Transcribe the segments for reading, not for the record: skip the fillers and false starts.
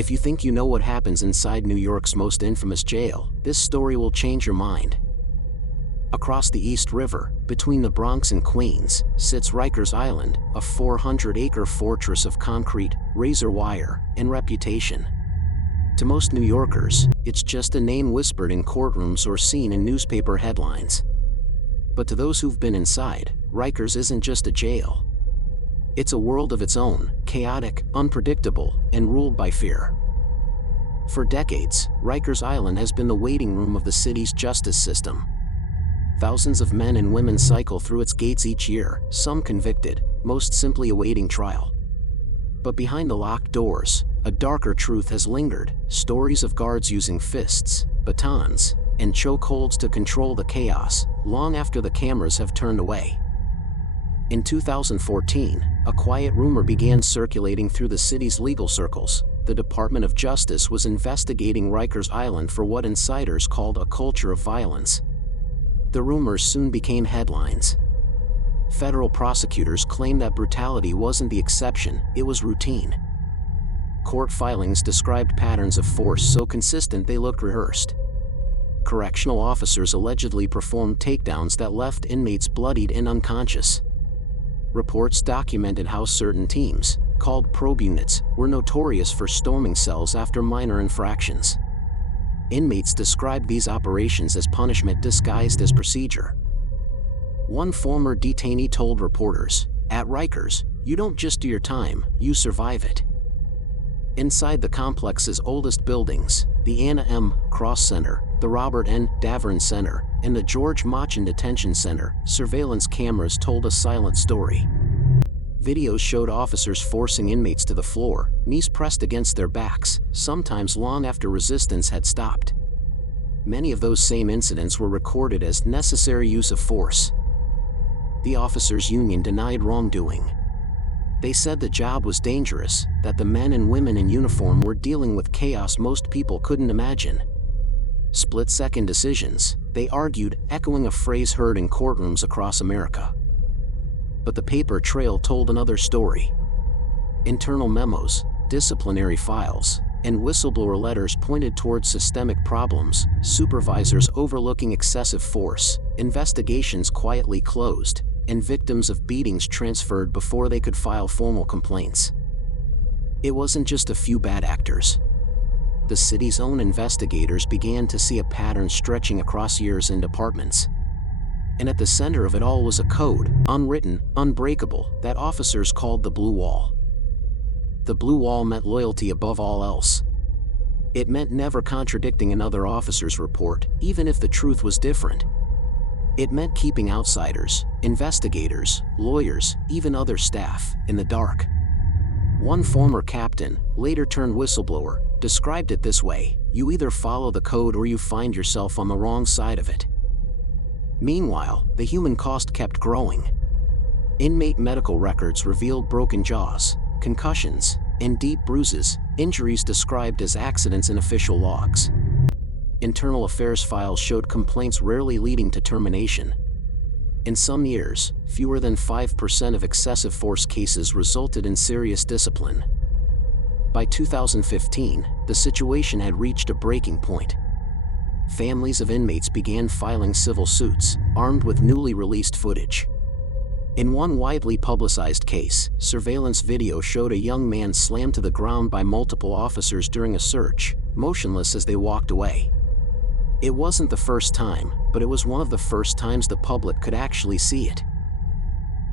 If you think you know what happens inside New York's most infamous jail, this story will change your mind. Across the East River, between the Bronx and Queens, sits Rikers Island, a 400-acre fortress of concrete, razor wire, and reputation. To most New Yorkers, it's just a name whispered in courtrooms or seen in newspaper headlines. But to those who've been inside, Rikers isn't just a jail. It's a world of its own, chaotic, unpredictable, and ruled by fear. For decades, Rikers Island has been the waiting room of the city's justice system. Thousands of men and women cycle through its gates each year, some convicted, most simply awaiting trial. But behind the locked doors, a darker truth has lingered, stories of guards using fists, batons, and chokeholds to control the chaos, long after the cameras have turned away. In 2014, a quiet rumor began circulating through the city's legal circles. The Department of Justice was investigating Rikers Island for what insiders called a culture of violence. The rumors soon became headlines. Federal prosecutors claimed that brutality wasn't the exception, it was routine. Court filings described patterns of force so consistent they looked rehearsed. Correctional officers allegedly performed takedowns that left inmates bloodied and unconscious. Reports documented how certain teams, called probe units, were notorious for storming cells after minor infractions. Inmates described these operations as punishment disguised as procedure. One former detainee told reporters, "At Rikers, you don't just do your time, you survive it." Inside the complex's oldest buildings, the Anna M. Cross Center, the Robert N. Davern Center, and the George Machen Detention Center, surveillance cameras told a silent story. Videos showed officers forcing inmates to the floor, knees pressed against their backs, sometimes long after resistance had stopped. Many of those same incidents were recorded as necessary use of force. The officers' union denied wrongdoing. They said the job was dangerous, that the men and women in uniform were dealing with chaos most people couldn't imagine. Split-second decisions, they argued, echoing a phrase heard in courtrooms across America. But the paper trail told another story. Internal memos, disciplinary files, and whistleblower letters pointed towards systemic problems, supervisors overlooking excessive force, investigations quietly closed, and victims of beatings transferred before they could file formal complaints. It wasn't just a few bad actors. The city's own investigators began to see a pattern stretching across years and departments. And at the center of it all was a code, unwritten, unbreakable, that officers called the Blue Wall. The Blue Wall meant loyalty above all else. It meant never contradicting another officer's report, even if the truth was different. It meant keeping outsiders, investigators, lawyers, even other staff, in the dark. One former captain, later turned whistleblower, described it this way: "You either follow the code or you find yourself on the wrong side of it." Meanwhile, the human cost kept growing. Inmate medical records revealed broken jaws, concussions, and deep bruises, injuries described as accidents in official logs. Internal affairs files showed complaints rarely leading to termination. In some years, fewer than 5% of excessive force cases resulted in serious discipline. By 2015, the situation had reached a breaking point. Families of inmates began filing civil suits, armed with newly released footage. In one widely publicized case, surveillance video showed a young man slammed to the ground by multiple officers during a search, motionless as they walked away. It wasn't the first time, but it was one of the first times the public could actually see it.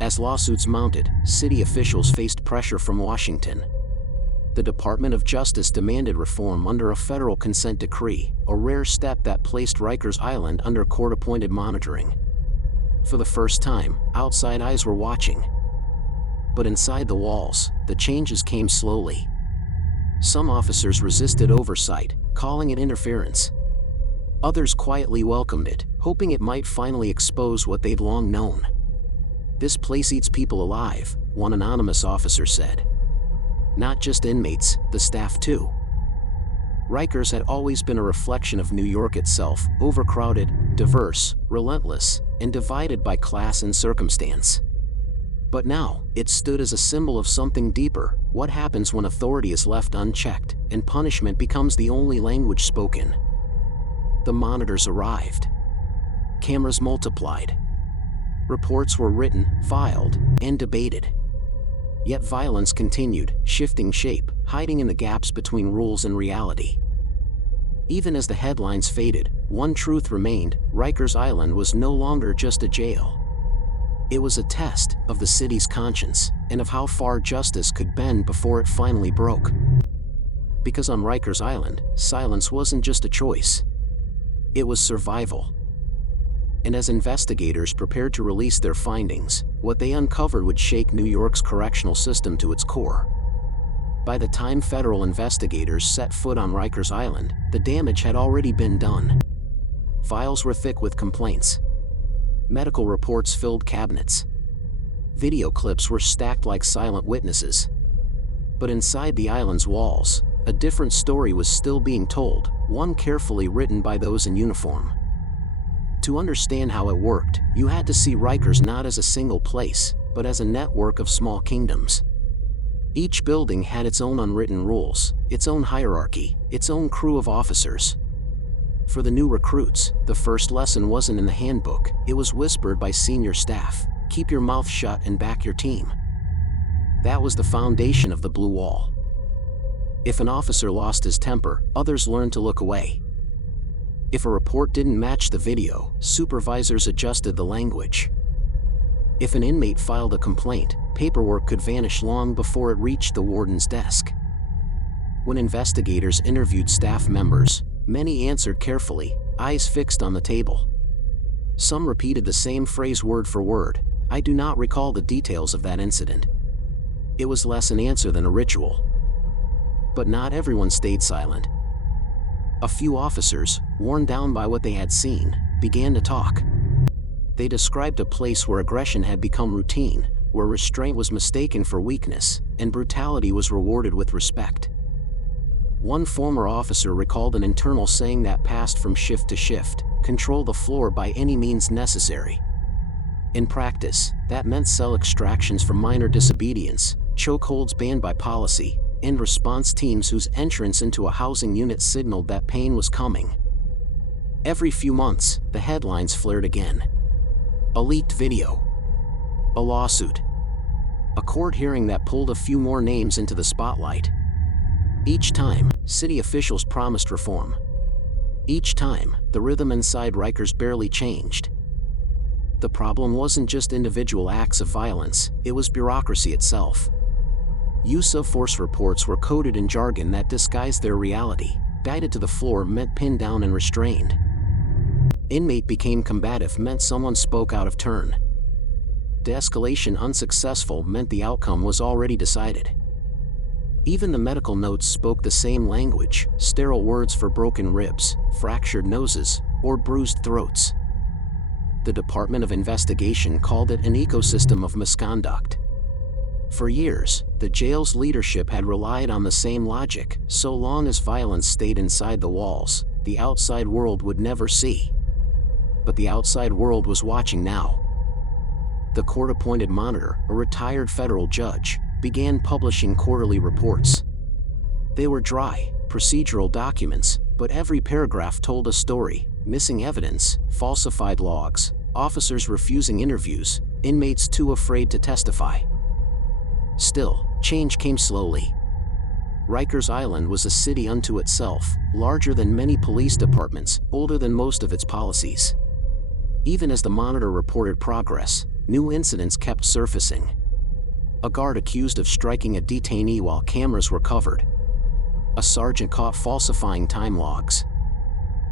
As lawsuits mounted, city officials faced pressure from Washington. The Department of Justice demanded reform under a federal consent decree, a rare step that placed Rikers Island under court-appointed monitoring. For the first time, outside eyes were watching. But inside the walls, the changes came slowly. Some officers resisted oversight, calling it interference. Others quietly welcomed it, hoping it might finally expose what they'd long known. "This place eats people alive," one anonymous officer said. Not just inmates, the staff too. Rikers had always been a reflection of New York itself, overcrowded, diverse, relentless, and divided by class and circumstance. But now, it stood as a symbol of something deeper: what happens when authority is left unchecked, and punishment becomes the only language spoken. The monitors arrived. Cameras multiplied. Reports were written, filed, and debated. Yet violence continued, shifting shape, hiding in the gaps between rules and reality. Even as the headlines faded, one truth remained: Rikers Island was no longer just a jail. It was a test of the city's conscience, and of how far justice could bend before it finally broke. Because on Rikers Island, silence wasn't just a choice. It was survival. And as investigators prepared to release their findings, what they uncovered would shake New York's correctional system to its core. By the time federal investigators set foot on Rikers Island, the damage had already been done. Files were thick with complaints. Medical reports filled cabinets. Video clips were stacked like silent witnesses. But inside the island's walls, a different story was still being told, one carefully written by those in uniform. To understand how it worked, you had to see Rikers not as a single place, but as a network of small kingdoms. Each building had its own unwritten rules, its own hierarchy, its own crew of officers. For the new recruits, the first lesson wasn't in the handbook, it was whispered by senior staff: keep your mouth shut and back your team. That was the foundation of the Blue Wall. If an officer lost his temper, others learned to look away. If a report didn't match the video, supervisors adjusted the language. If an inmate filed a complaint, paperwork could vanish long before it reached the warden's desk. When investigators interviewed staff members, many answered carefully, eyes fixed on the table. Some repeated the same phrase word for word: I do not recall the details of that incident. It was less an answer than a ritual. But not everyone stayed silent. A few officers, worn down by what they had seen, began to talk. They described a place where aggression had become routine, where restraint was mistaken for weakness, and brutality was rewarded with respect. One former officer recalled an internal saying that passed from shift to shift: control the floor by any means necessary. In practice, that meant cell extractions for minor disobedience, chokeholds banned by policy, and response teams whose entrance into a housing unit signaled that pain was coming. Every few months, the headlines flared again. A leaked video. A lawsuit. A court hearing that pulled a few more names into the spotlight. Each time, city officials promised reform. Each time, the rhythm inside Rikers barely changed. The problem wasn't just individual acts of violence, it was bureaucracy itself. Use of force reports were coded in jargon that disguised their reality. Guided to the floor meant pinned down and restrained. Inmate became combative meant someone spoke out of turn. De-escalation unsuccessful meant the outcome was already decided. Even the medical notes spoke the same language: sterile words for broken ribs, fractured noses, or bruised throats. The Department of Investigation called it an ecosystem of misconduct. For years, the jail's leadership had relied on the same logic: so long as violence stayed inside the walls, the outside world would never see. But the outside world was watching now. The court-appointed monitor, a retired federal judge, began publishing quarterly reports. They were dry, procedural documents, but every paragraph told a story: missing evidence, falsified logs, officers refusing interviews, inmates too afraid to testify. Still, change came slowly. Rikers Island was a city unto itself, larger than many police departments, older than most of its policies. Even as the monitor reported progress, new incidents kept surfacing. A guard accused of striking a detainee while cameras were covered. A sergeant caught falsifying time logs.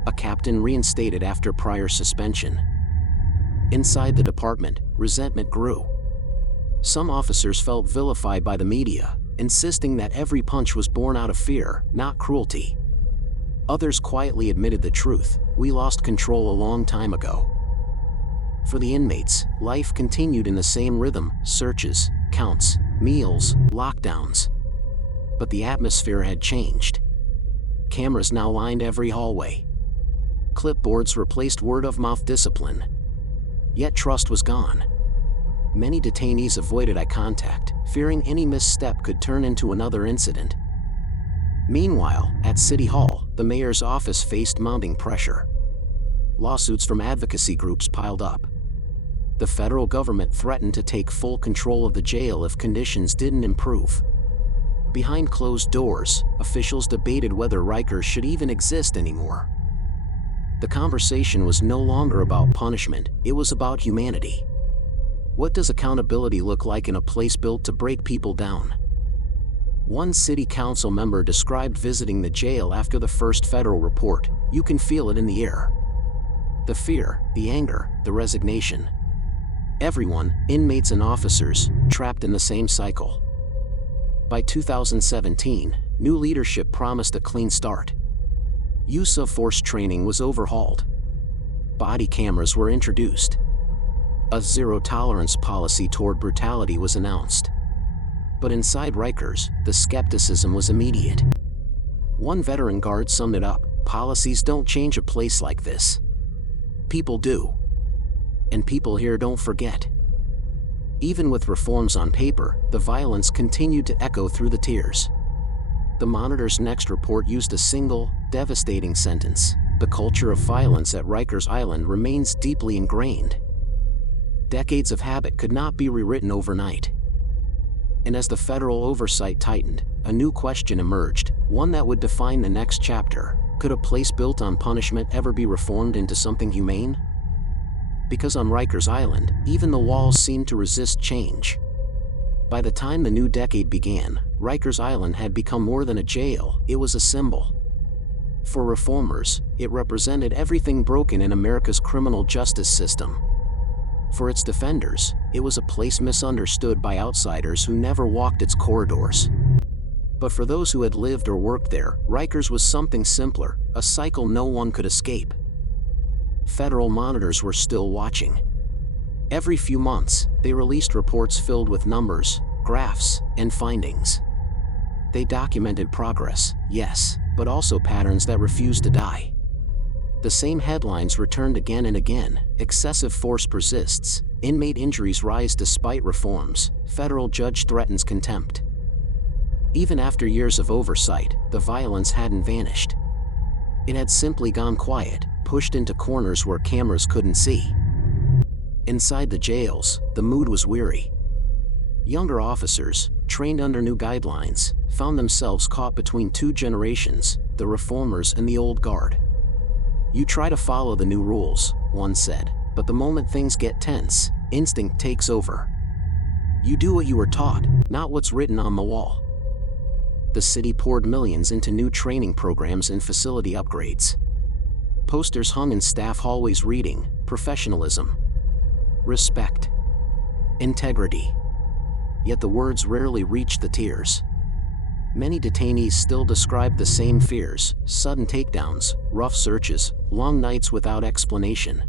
A captain reinstated after prior suspension. Inside the department, resentment grew. Some officers felt vilified by the media, insisting that every punch was born out of fear, not cruelty. Others quietly admitted the truth: we lost control a long time ago. For the inmates, life continued in the same rhythm: searches, counts, meals, lockdowns. But the atmosphere had changed. Cameras now lined every hallway. Clipboards replaced word-of-mouth discipline. Yet trust was gone. Many detainees avoided eye contact, fearing any misstep could turn into another incident. Meanwhile, at City Hall, the mayor's office faced mounting pressure. Lawsuits from advocacy groups piled up. The federal government threatened to take full control of the jail if conditions didn't improve. Behind closed doors, officials debated whether Rikers should even exist anymore. The conversation was no longer about punishment, it was about humanity. What does accountability look like in a place built to break people down? One city council member described visiting the jail after the first federal report. You can feel it in the air. The fear, the anger, the resignation. Everyone, inmates and officers, trapped in the same cycle. By 2017, new leadership promised a clean start. Use of force training was overhauled. Body cameras were introduced. A zero-tolerance policy toward brutality was announced. But inside Rikers, the skepticism was immediate. One veteran guard summed it up: policies don't change a place like this. People do. And people here don't forget. Even with reforms on paper, the violence continued to echo through the tears. The Monitor's next report used a single, devastating sentence: the culture of violence at Rikers Island remains deeply ingrained. Decades of habit could not be rewritten overnight. And as the federal oversight tightened, a new question emerged, one that would define the next chapter. Could a place built on punishment ever be reformed into something humane? Because on Rikers Island, even the walls seemed to resist change. By the time the new decade began, Rikers Island had become more than a jail, it was a symbol. For reformers, it represented everything broken in America's criminal justice system. For its defenders, it was a place misunderstood by outsiders who never walked its corridors. But for those who had lived or worked there, Rikers was something simpler, a cycle no one could escape. Federal monitors were still watching. Every few months, they released reports filled with numbers, graphs, and findings. They documented progress, yes, but also patterns that refused to die. The same headlines returned again and again: excessive force persists, inmate injuries rise despite reforms, federal judge threatens contempt. Even after years of oversight, the violence hadn't vanished. It had simply gone quiet, pushed into corners where cameras couldn't see. Inside the jails, the mood was weary. Younger officers, trained under new guidelines, found themselves caught between two generations, the reformers and the old guard. You try to follow the new rules, one said, but the moment things get tense, instinct takes over. You do what you were taught, not what's written on the wall. The city poured millions into new training programs and facility upgrades. Posters hung in staff hallways reading: professionalism, respect, integrity. Yet the words rarely reached the tears. Many detainees still described the same fears: sudden takedowns, rough searches, long nights without explanation.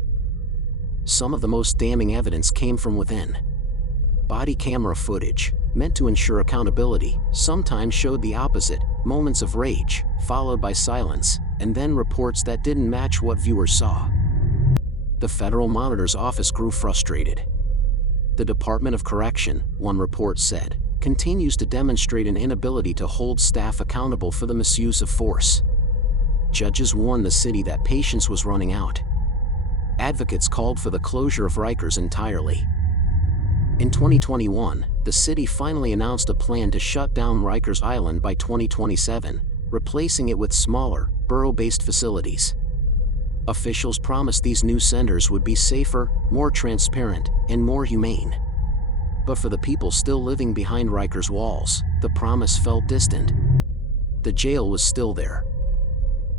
Some of the most damning evidence came from within. Body camera footage, meant to ensure accountability, sometimes showed the opposite: moments of rage, followed by silence, and then reports that didn't match what viewers saw. The Federal Monitor's office grew frustrated. The Department of Correction, one report said, continues to demonstrate an inability to hold staff accountable for the misuse of force. Judges warned the city that patience was running out. Advocates called for the closure of Rikers entirely. In 2021, the city finally announced a plan to shut down Rikers Island by 2027, replacing it with smaller, borough-based facilities. Officials promised these new centers would be safer, more transparent, and more humane. But for the people still living behind Rikers' walls, the promise felt distant. The jail was still there.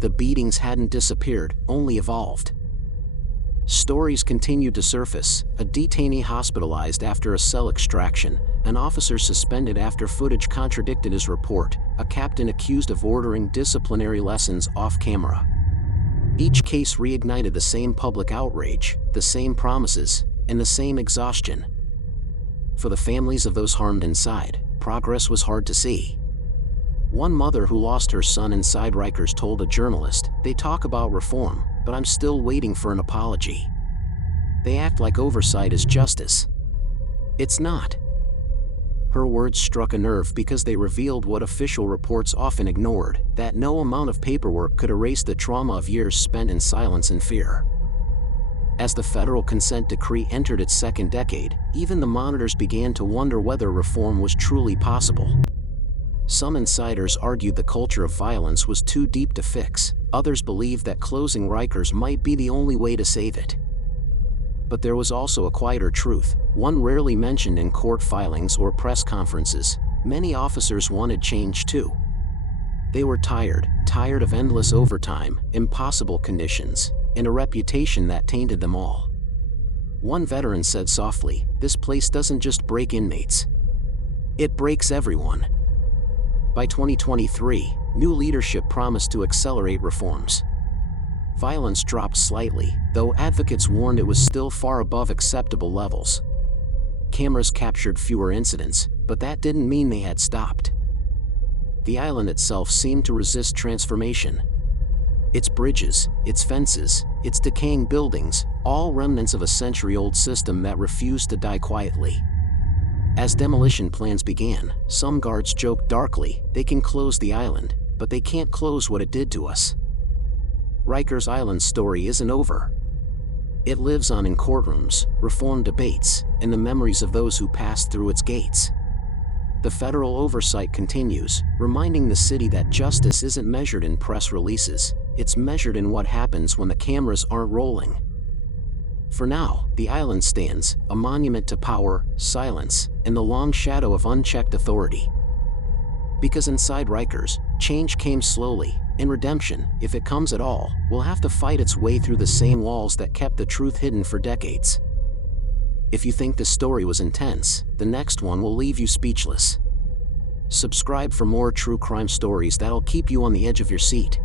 The beatings hadn't disappeared, only evolved. Stories continued to surface: a detainee hospitalized after a cell extraction, an officer suspended after footage contradicted his report, a captain accused of ordering disciplinary lessons off camera. Each case reignited the same public outrage, the same promises, and the same exhaustion. For the families of those harmed inside, progress was hard to see. One mother who lost her son inside Rikers told a journalist, "They talk about reform, but I'm still waiting for an apology. They act like oversight is justice. It's not." Her words struck a nerve because they revealed what official reports often ignored, that no amount of paperwork could erase the trauma of years spent in silence and fear. As the federal consent decree entered its second decade, even the monitors began to wonder whether reform was truly possible. Some insiders argued the culture of violence was too deep to fix, others believed that closing Rikers might be the only way to save it. But there was also a quieter truth, one rarely mentioned in court filings or press conferences. Many officers wanted change too. They were tired of endless overtime, impossible conditions, and a reputation that tainted them all. One veteran said softly, "This place doesn't just break inmates. It breaks everyone." By 2023, new leadership promised to accelerate reforms. Violence dropped slightly, though advocates warned it was still far above acceptable levels. Cameras captured fewer incidents, but that didn't mean they had stopped. The island itself seemed to resist transformation. Its bridges, its fences, its decaying buildings, all remnants of a century-old system that refused to die quietly. As demolition plans began, some guards joked darkly, "They can close the island, but they can't close what it did to us." Rikers Island's story isn't over. It lives on in courtrooms, reform debates, and the memories of those who passed through its gates. The federal oversight continues, reminding the city that justice isn't measured in press releases, it's measured in what happens when the cameras aren't rolling. For now, the island stands, a monument to power, silence, and the long shadow of unchecked authority. Because inside Rikers, change came slowly, and redemption, if it comes at all, will have to fight its way through the same walls that kept the truth hidden for decades. If you think this story was intense, the next one will leave you speechless. Subscribe for more true crime stories that'll keep you on the edge of your seat.